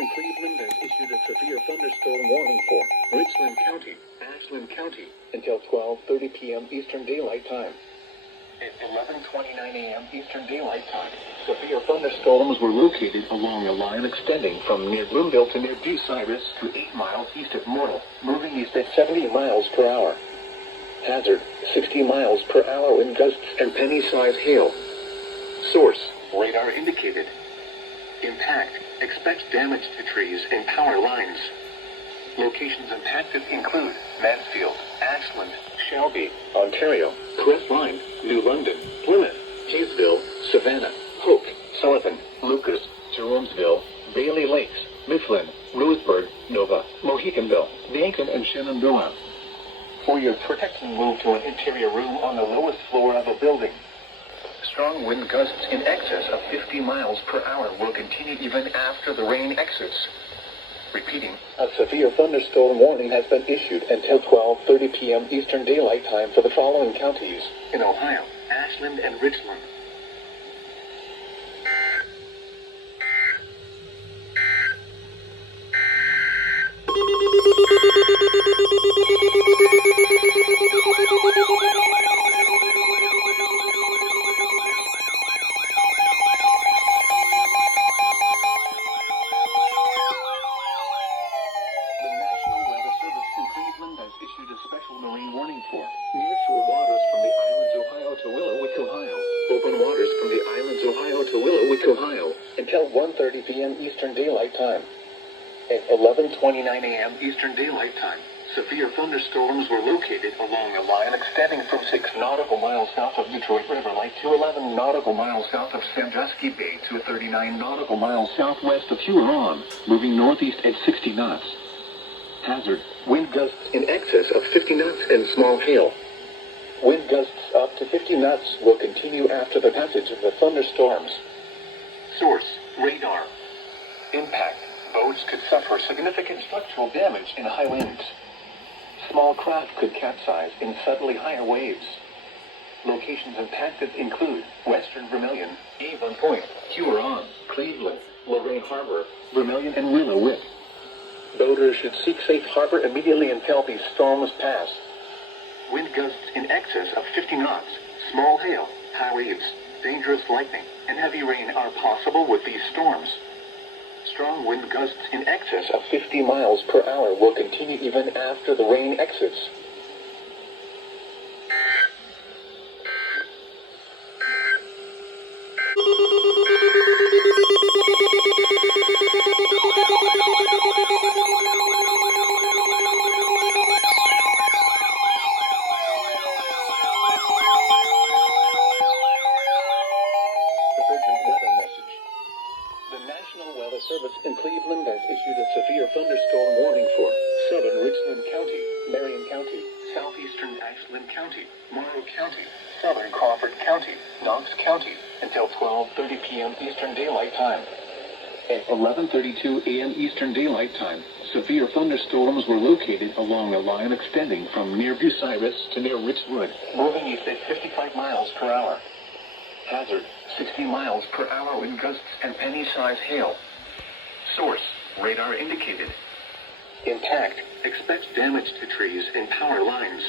in Cleveland has issued a severe thunderstorm warning for Richland County, Ashland County, until 12:30 p.m. Eastern Daylight Time. At 11:29 a.m. Eastern Daylight Time, severe thunderstorms were located along a line extending from near Bloomville to near Bucyrus to 8 miles east of Mortal, moving east at 70 miles per hour. Hazard, 60 miles per hour wind gusts and penny-sized hail. Source, radar indicated. Impact, expect damage to trees and power lines. Locations impacted include Mansfield, Ashland, Shelby, Ontario, Crestline, New London, Plymouth, Hayesville, Savannah, Hope, Sullivan, Lucas, Jeromesville, Bailey Lakes, Mifflin, Roseburg, Nova, Mohicanville, Yankton, and Shenandoah. For your protection, move to an interior room on the lowest floor of a building. Strong wind gusts in excess of 50 miles per hour will continue even after the rain exits. Repeating, a severe thunderstorm warning has been issued until 12:30 p.m. Eastern Daylight Time for the following counties in Ohio, Ashland, and Richland. Issued a special marine warning for nearshore waters from the islands Ohio to Willowick, Ohio. Open waters from the islands Ohio to Willowick, Ohio, until 1:30 p.m. Eastern Daylight Time. At 11:29 a.m. Eastern Daylight Time, severe thunderstorms were located along a line extending from 6 nautical miles south of Detroit River Lake to 11 nautical miles south of Sandusky Bay to 39 nautical miles southwest of Huron, moving northeast at 60 knots. Hazard, wind gusts in excess of 50 knots and small hail. Wind gusts up to 50 knots will continue after the passage of the thunderstorms. Source, radar. Impact, boats could suffer significant structural damage in high winds. Small craft could capsize in suddenly higher waves. Locations impacted include Western Vermilion, Avon Point, Huron, Cleveland, Lorraine Harbor, Vermilion, and Willowick. Boaters should seek safe harbor immediately until these storms pass. Wind gusts in excess of 50 knots, small hail, high waves, dangerous lightning, and heavy rain are possible with these storms. Strong wind gusts in excess of 50 miles per hour will continue even after the rain exits. Service in Cleveland has issued a severe thunderstorm warning for southern Richland County, Marion County, southeastern Ashland County, Morrow County, southern Crawford County, Knox County, until 12:30 p.m. Eastern Daylight Time. At 11:32 a.m. Eastern Daylight Time, severe thunderstorms were located along a line extending from near Bucyrus to near Richwood, moving east at 55 miles per hour. Hazard, 60 miles per hour wind gusts and penny-sized hail. Source, radar indicated. Impact, expect damage to trees and power lines.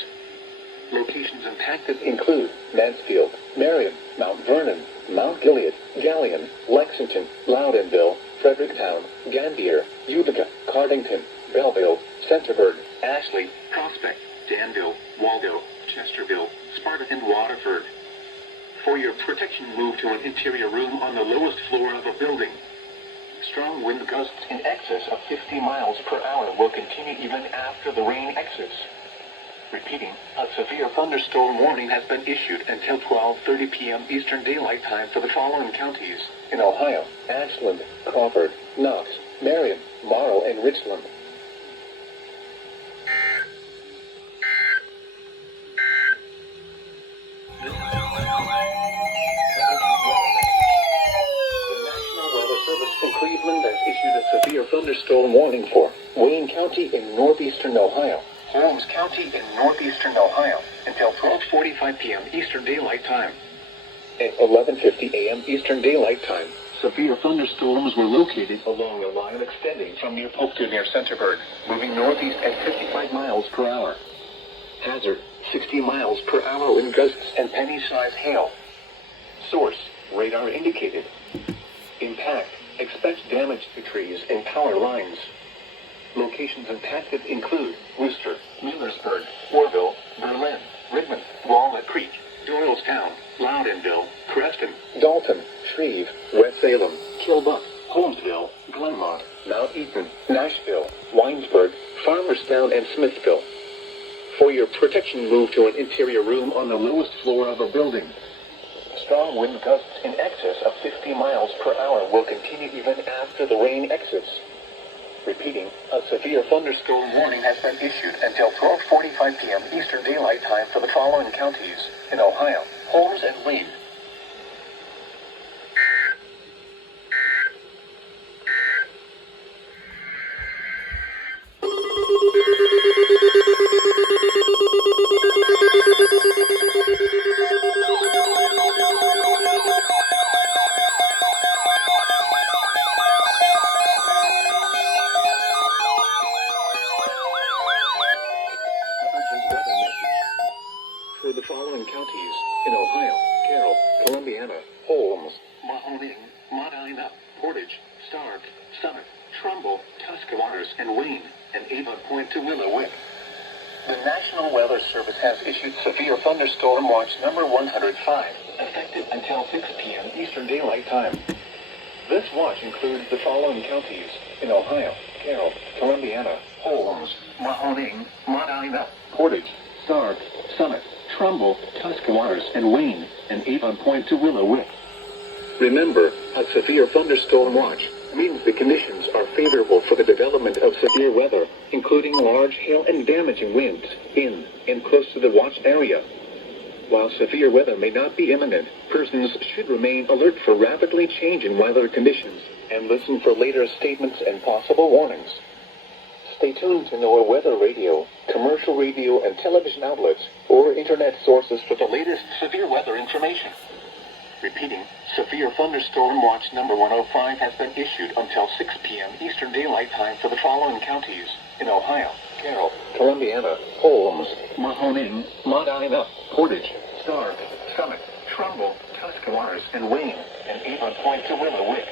Locations impacted include Mansfield, Marion, Mount Vernon, Mount Gilead, Galion, Lexington, Loudonville, Fredericktown, Gandier, Utica, Cardington, Belleville, Centerburg, Ashley, Prospect, Danville, Waldo, Chesterville, Sparta, and Waterford. For your protection, move to an interior room on the lowest floor of a building. Strong wind gusts in excess of 50 miles per hour will continue even after the rain exits. Repeating, a severe thunderstorm warning has been issued until 12:30 p.m. Eastern Daylight Time for the following counties in Ohio: Ashland, Crawford, Knox, Marion, Morrow, and Richland. Cleveland has issued a severe thunderstorm warning for Wayne County in northeastern Ohio, Holmes County in northeastern Ohio, until 12:45 p.m. Eastern Daylight Time. At 11:50 a.m. Eastern Daylight Time, Severe thunderstorms were located along a line extending from near Polk to near Centerburg, moving northeast at 55 miles per hour. Hazard, 60 miles per hour wind gusts and penny-sized hail. Source, radar indicated. Impact, expect damage to trees and power lines. Locations impacted include Worcester, Millersburg, Orville, Berlin, Richmond, Walnut Creek, Doylestown, Loudonville, Creston, Dalton, Shreve, West Salem, Kilbuck, Holmesville, Glenmont, Mount Eaton, Nashville, Winesburg, Farmerstown, and Smithville. For your protection, move to an interior room on the lowest floor of a building. Strong wind gusts in excess of 50 miles per hour will continue even after the rain exits. Repeating, a severe thunderstorm warning has been issued until 12:45 p.m. Eastern Daylight Time for the following counties in Ohio: Holmes and Lee. For the following counties in Ohio: Carroll, Columbiana, Holmes, Mahoning, Medina, Portage, Stark, Summit, Trumbull, Tuscarawas, and Wayne, and Avon Point to Willowick. The National Weather Service has issued severe thunderstorm watch number 105, effective until 6 p.m. Eastern Daylight Time. This watch includes the following counties in Ohio: Carroll, Columbiana, Holmes, Mahoning, Medina, Portage, Stark, Summit, Trumbull, Tuscarawas, and Wayne, and Avon Point to Willowick. Remember, a severe thunderstorm watch means the conditions are favorable for the development of severe weather, including large hail and damaging winds, in and close to the watched area. While severe weather may not be imminent, persons should remain alert for rapidly changing weather conditions and listen for later statements and possible warnings. Stay tuned to NOAA weather radio, commercial radio and television outlets, or internet sources for the latest severe weather information. Repeating, severe thunderstorm watch number 105 has been issued until 6 p.m. Eastern Daylight Time for the following counties in Ohio: Carroll, Columbiana, Holmes, Mahoning, Medina, Portage, Stark, Summit, Trumbull, Tuscarawas, and Wayne, and Avon Point to Willowick.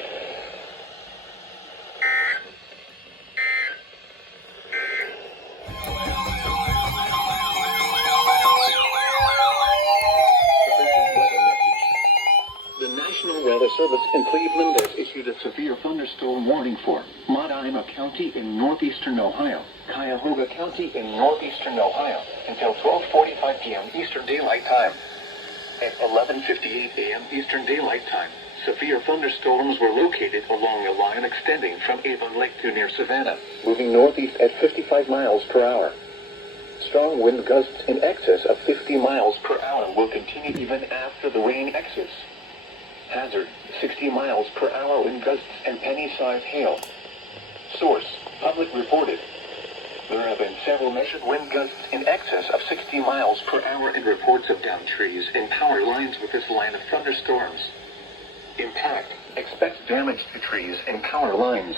National Weather Service in Cleveland has issued a severe thunderstorm warning for Medina County in northeastern Ohio, Cuyahoga County in northeastern Ohio, until 12:45 p.m. Eastern Daylight Time. At 11:58 a.m. Eastern Daylight Time, severe thunderstorms were located along a line extending from Avon Lake to near Savannah, moving northeast at 55 miles per hour. Strong wind gusts in excess of 50 miles per hour will continue even after the rain exits. Hazard, 60 miles per hour wind gusts and penny-sized hail. Source, public reported. There have been several measured wind gusts in excess of 60 miles per hour and reports of downed trees and power lines with this line of thunderstorms. Impact, expect damage to trees and power lines.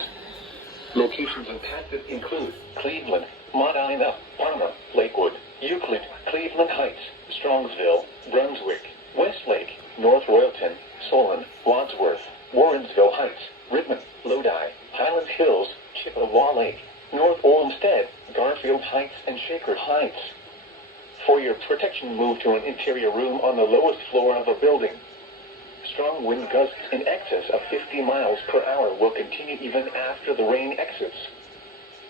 Locations impacted include Cleveland, Medina, Palmer, Lakewood, Euclid, Cleveland Heights, Strongsville, Brunswick, Westlake, North Royalton, Solon, Wadsworth, Warrensville Heights, Richmond, Lodi, Highland Hills, Chippewa Lake, North Olmsted, Garfield Heights, and Shaker Heights. For your protection, move to an interior room on the lowest floor of a building. Strong wind gusts in excess of 50 miles per hour will continue even after the rain exits.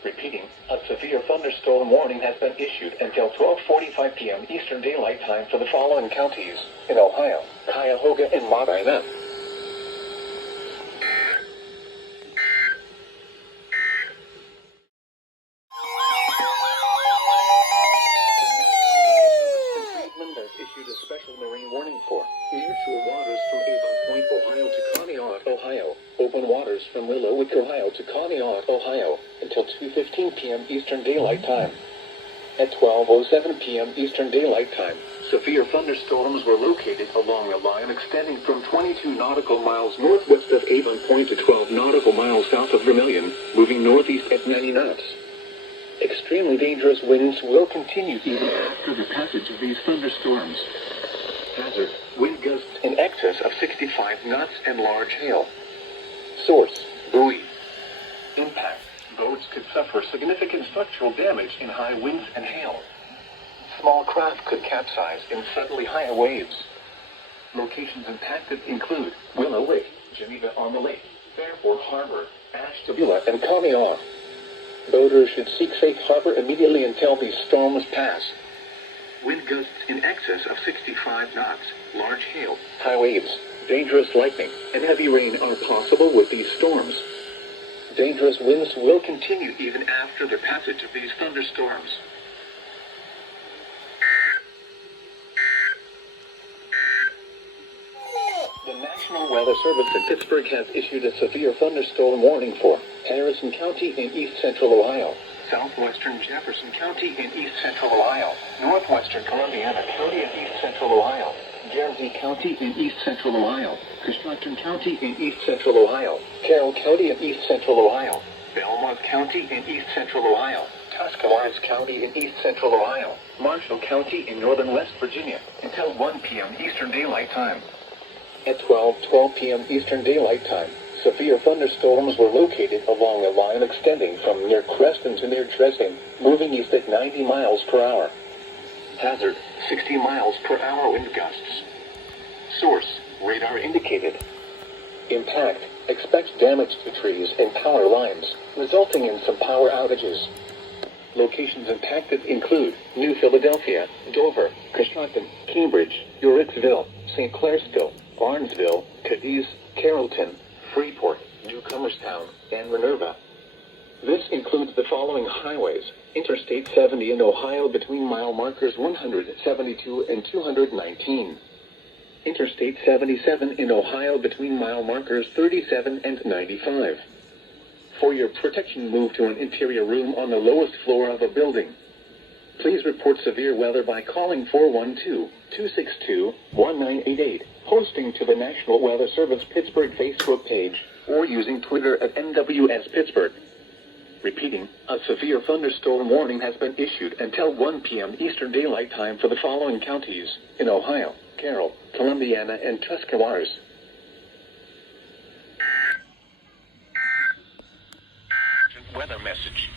Repeating, a severe thunderstorm warning has been issued until 12:45 p.m. Eastern Daylight Time for the following counties in Ohio: Cuyahoga and Medina. Cleveland has issued a special marine warning for nearshore waters from Avon Point, Ohio to Conneaut, Ohio. Open waters from Willowick, Ohio to Conneaut, Ohio, until 2:15 p.m. Eastern Daylight Time. At 12:07 p.m. Eastern Daylight Time, severe thunder thunderstorms were located along a line extending from 22 nautical miles northwest of Avon Point to 12 nautical miles south of Vermilion, moving northeast at 90 knots. Extremely dangerous winds will continue even after the passage of these thunderstorms. Hazard: wind gusts in excess of 65 knots and large hail. Source: buoy. Impact: boats could suffer significant structural damage in high winds and hail. Small craft could capsize in suddenly higher waves. Locations impacted include Willow Lake, Geneva-on-the-Lake, Fairport Harbor, Ashtabula, and Conneaut. Boaters should seek safe harbor immediately until these storms pass. Wind gusts in excess of 65 knots, large hail, high waves, dangerous lightning, and heavy rain are possible with these storms. Dangerous winds will continue even after the passage of these thunderstorms. The National Weather Service in Pittsburgh has issued a severe thunderstorm warning for Harrison County in east central Ohio, southwestern Jefferson County in east central Ohio, northwestern Columbiana County in east central Ohio, Guernsey County in east central Ohio, Cushman County in east central Ohio, Carroll County in east central Ohio, Belmont County in east central Ohio, Tuscarawas County in east central Ohio, Marshall County in northern West Virginia until 1 p.m. Eastern Daylight Time. At 12 p.m. Eastern Daylight Time, severe thunderstorms were located along a line extending from near Creston to near Dresden, moving east at 90 miles per hour. Hazard: 60 miles per hour wind gusts. Source: radar indicated. Impact: expect damage to trees and power lines, resulting in some power outages. Locations impacted include New Philadelphia, Dover, Cushman, Cambridge, Uricksville, St. Clairsville, Barnesville, Cadiz, Carrollton, Freeport, Newcomerstown, and Minerva. This includes the following highways: Interstate 70 in Ohio between mile markers 172 and 219. Interstate 77 in Ohio between mile markers 37 and 95. For your protection, move to an interior room on the lowest floor of a building. Please report severe weather by calling 412-262-1988, posting to the National Weather Service Pittsburgh Facebook page, or using Twitter at NWS Pittsburgh. Repeating, a severe thunderstorm warning has been issued until 1 p.m. Eastern Daylight Time for the following counties in Ohio: Carroll, Columbiana, and Tuscarawas. Weather message.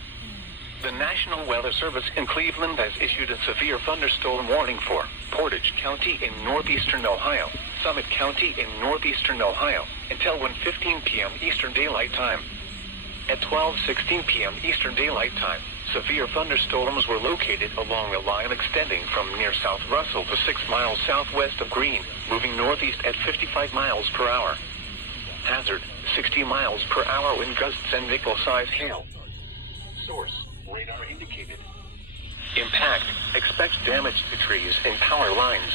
The National Weather Service in Cleveland has issued a severe thunderstorm warning for Portage County in northeastern Ohio, Summit County in northeastern Ohio, until 1:15 p.m. Eastern Daylight Time. At 12:16 p.m. Eastern Daylight Time, severe thunderstorms were located along a line extending from near South Russell to 6 miles southwest of Greene, moving northeast at 55 miles per hour. Hazard: 60 miles per hour wind gusts and nickel-size hail. Source: radar indicated. Impact: expect damage to trees and power lines.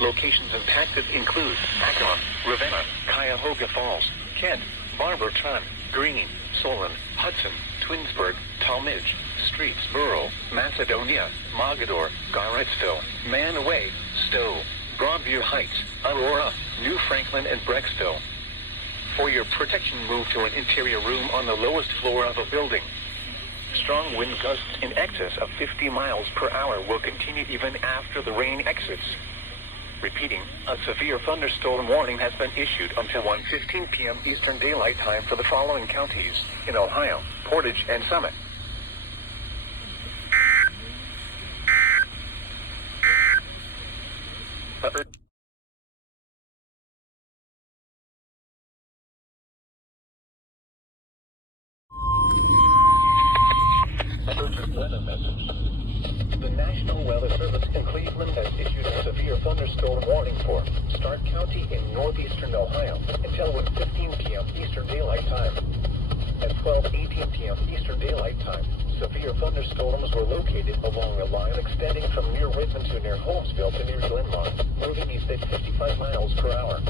Locations impacted include Akron, Ravenna, Cuyahoga Falls, Kent, Barberton, Greene, Solon, Hudson, Twinsburg, Talmadge, Streetsboro, Macedonia, Mogador, Garrettsville, Manaway, Stowe, Broadview Heights, Aurora, New Franklin, and Brecksville. For your protection, move to an interior room on the lowest floor of a building. Strong wind gusts in excess of 50 miles per hour will continue even after the rain exits. Repeating, a severe thunderstorm warning has been issued until 1:15 p.m. Eastern Daylight Time for the following counties in Ohio: Portage and Summit. Weather message. The National Weather Service in Cleveland has issued a severe thunderstorm warning for Stark County in northeastern Ohio until 1:15 p.m. Eastern Daylight Time. At 12:18 p.m. Eastern Daylight Time, severe thunderstorms were located along a line extending from near Richmond to near Holmesville to near Glenmont, moving east at 55 miles per hour.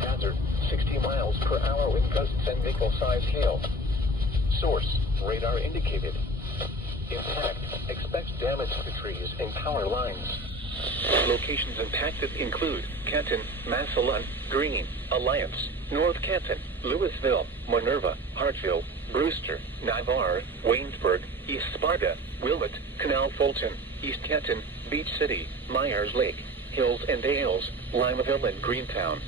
Hazard: 60 miles per hour wind gusts and nickel-size hail. Source: radar indicated. Impact: expect damage to trees and power lines. locations impacted include Canton, Massillon, Green, Alliance, North Canton, Louisville, Minerva, Hartville, Brewster, Navarre, Waynesburg, East Sparta, Wilmot, Canal Fulton, East Canton, Beach City, Myers Lake, Hills and Dales, Limaville and Greentown.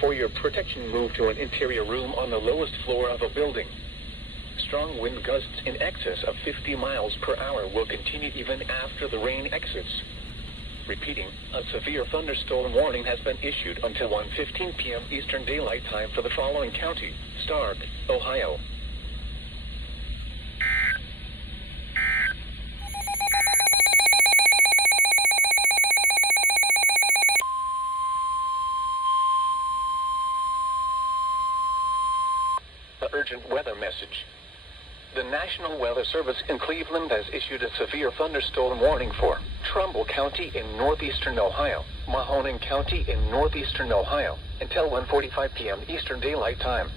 For your protection, move to an interior room on the lowest floor of a building. Strong wind gusts in excess of 50 miles per hour will continue even after the rain exits. Repeating, a severe thunderstorm warning has been issued until 1:15 p.m. Eastern Daylight Time for the following county: Stark, Ohio. The urgent weather message. The National Weather Service in Cleveland has issued a severe thunderstorm warning for Trumbull County in northeastern Ohio, Mahoning County in northeastern Ohio, until 1:45 p.m. Eastern Daylight Time.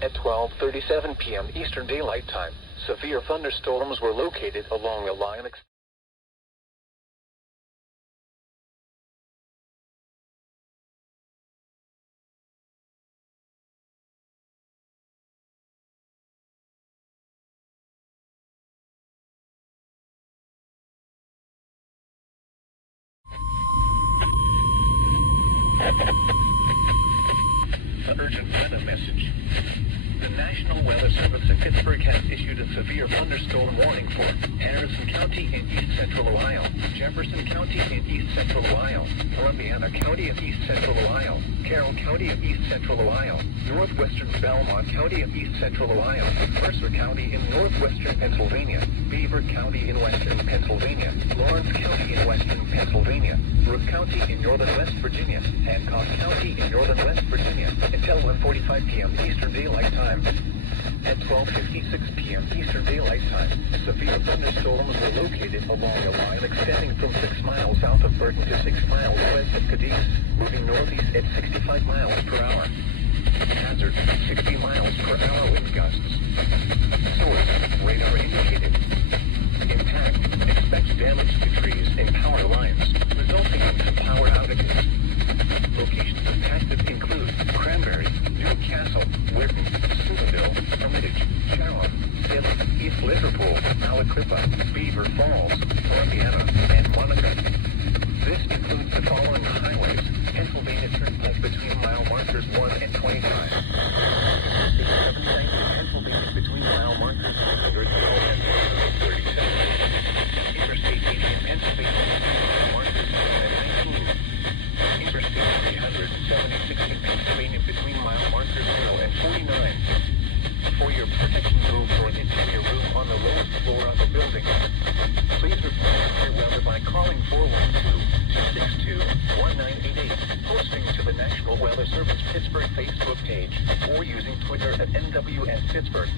At 12:37 p.m. Eastern Daylight Time, severe thunderstorms were located along a line The urgent weather message. The National Weather Service in Pittsburgh has issued a severe thunderstorm warning for Harrison County in east central Ohio, Jefferson County in east central Ohio, Columbiana County in east central Ohio, Carroll County in east central Ohio, northwestern Belmont County in east central Ohio, Mercer County in northwestern Pennsylvania, Beaver County in western Pennsylvania, Lawrence County in western Pennsylvania, Brooke County in northern West Virginia, Hancock County in northern West Virginia, until 1:45 p.m. Eastern Daylight Time. At 12:56 p.m. Eastern Daylight Time, severe thunderstorms were located along a line extending from 6 miles south of Burton to 6 miles west of Cadiz, moving northeast at 65 miles per hour. Hazard, 60 miles per hour wind gusts. Source, radar indicated. Impact, expect damage to trees and power lines, resulting in some power outages. Locations impacted include Cranberry, Newcastle, Whitton, Steubenville, Hermitage, Sharon, Salem, East Liverpool, Aliquippa, Beaver Falls, Columbiana, and Monaco. This includes the following highways: Pennsylvania Turnpike between mile markers 1 and 25. 790 Pennsylvania between mile markers 112 and 137. Interstate 80 in Pennsylvania between mile markers 1 and 19. Interstate 376 in Pennsylvania between mile markers 0 and 49. For your protection, move to an interior room on the lowest floor of a building. Please report your weather by calling 412-262-1988, posting to the National Weather Service Pittsburgh Facebook page, or using Twitter at NWS Pittsburgh.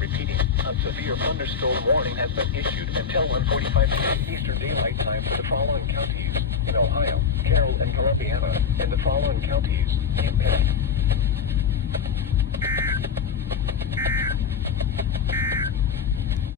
Repeating, a severe thunderstorm warning has been issued until 1:45 p.m. Eastern Daylight Time for the following counties in Ohio, Carroll and Columbiana, and the following counties in Pennsylvania.